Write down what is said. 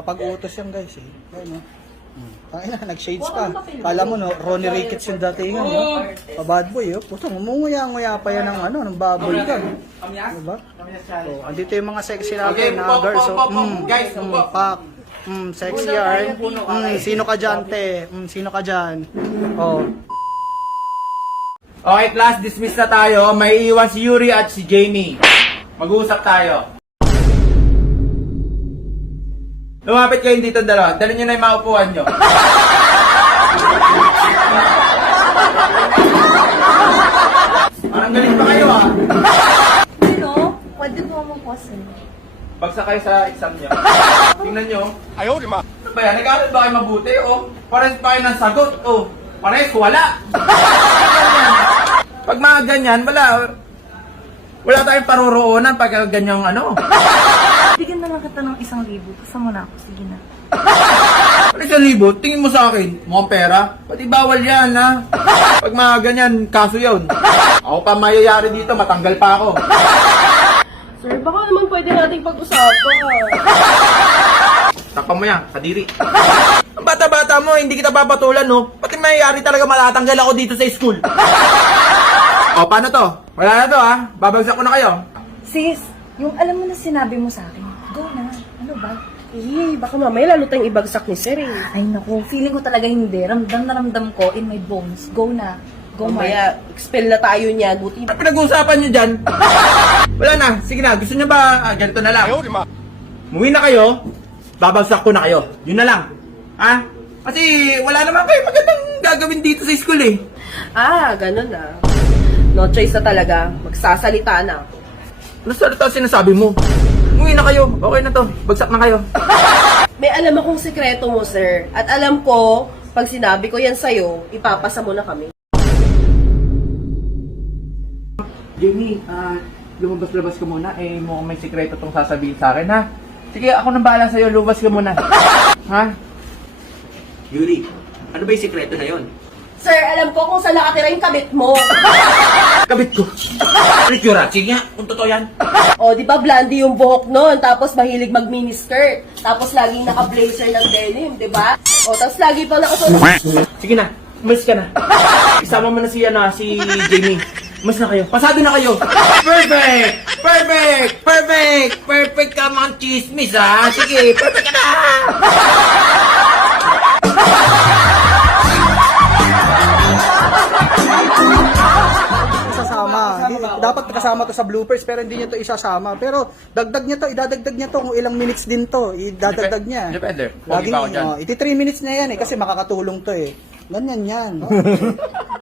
Mapag-utos yan guys eh. Yan no. Tangina, nag-shades pa. Kala mo no, Ronnie Ricketts yung datingan, no? Pa-bad boy, oh. Puto, ngumunguya-nguya pa yan ng ano, ng bubble gum. Diba? So, andito yung mga sexy natin na girls. So, guys, pak. Sexy yarn. Sino ka dyan, te? Sino ka dyan? Oh. Okay, class, dismiss na tayo. May iwan si Yuri at si Jamie. Mag-uusap tayo. Lumapit kayo dito dalawa. Dali nyo na yung maupuan nyo. Parang galing pa kayo ah. Pero, pwede mo mo pause. Bagsak kayo sa exam nyo. Tingnan nyo. Ayaw, di ma. Ano ba yan? Nag-aaral ba kayo mabuti? O, pares pa kayo ng sagot. O, pares wala. Pag mga ganyan, wala tayong paruroonan pag ganyang ano. Bigyan na lang kita ng 1,000. Kasama na ako. Sige na. Ano 1,000? Tingin mo sa akin, mukhang pera. Pati bawal yan, ha? Pag mga ganyan, kaso yun. Ako pa mayayari dito, matanggal pa ako. Sir, baka naman pwede nating pag-usapan. Takpan mo yan, kadiri. Ang bata-bata mo, hindi kita papatulan, no? Pati mayayari talaga matatanggal ako dito sa school. O, paano to? Wala na to, ha? Babagsak ko na kayo. Sis, yung alam mo na sinabi mo sa akin, go na. Ano ba? Baka mamaya lalo tayong ibagsak ni Sir eh. Ay naku, feeling ko talaga hindi. Ramdam na ramdam ko in my bones. Go na. Go, Mark. Mamaya, expel na tayo niya. Buti Ano pinag-uusapan nyo dyan? Wala na, sige na, gusto nyo ba ganito na lang? Muwi na kayo, babagsak ko na kayo. Yun na lang. Ha? Kasi wala naman kayo magandang gagawin dito sa school eh. ganun na. No choice na talaga. Magsasalita na. Ano salita sinasabi mo? Umuwi na kayo. Okay na to. Bagsak na kayo. May alam akong sekreto mo, Sir. At alam ko, pag sinabi ko yan sa'yo, ipapasa mo na kami. Jamie, lumabas-labas ka muna. Eh, mukhang may sekreto tong sasabihin sa akin, ha? Sige, ako nang bahala sa'yo. Lumabas ka muna. Ha? Yuri, ano ba yung sekreto na yon? Sir, alam ko kung saan nakatira yung kabit mo. Kabit ko. Rikura, sige nga. Kung totoo yan. O, di ba blondie yung buhok nun, tapos mahilig mag-miniskirt. Tapos laging naka-blazer ng denim, di ba? O, tapos lagi pang nakasuot. Sige na, umalis ka na. Isama mo na si Jamie. Umalis na kayo. Pasado na kayo. Perfect! Perfect! Perfect! Perfect ka mga chismis, ha? Sige, perfect ka na! Isasama. Dapat kasama to sa bloopers pero hindi niya to isasama. Pero dagdag niya to, idadagdag niya to kung ilang minutes din to. Idadagdag niya. Depende. Laging, iti 3 minutes na yan eh kasi makakatulong to eh. Ganyan yan. No?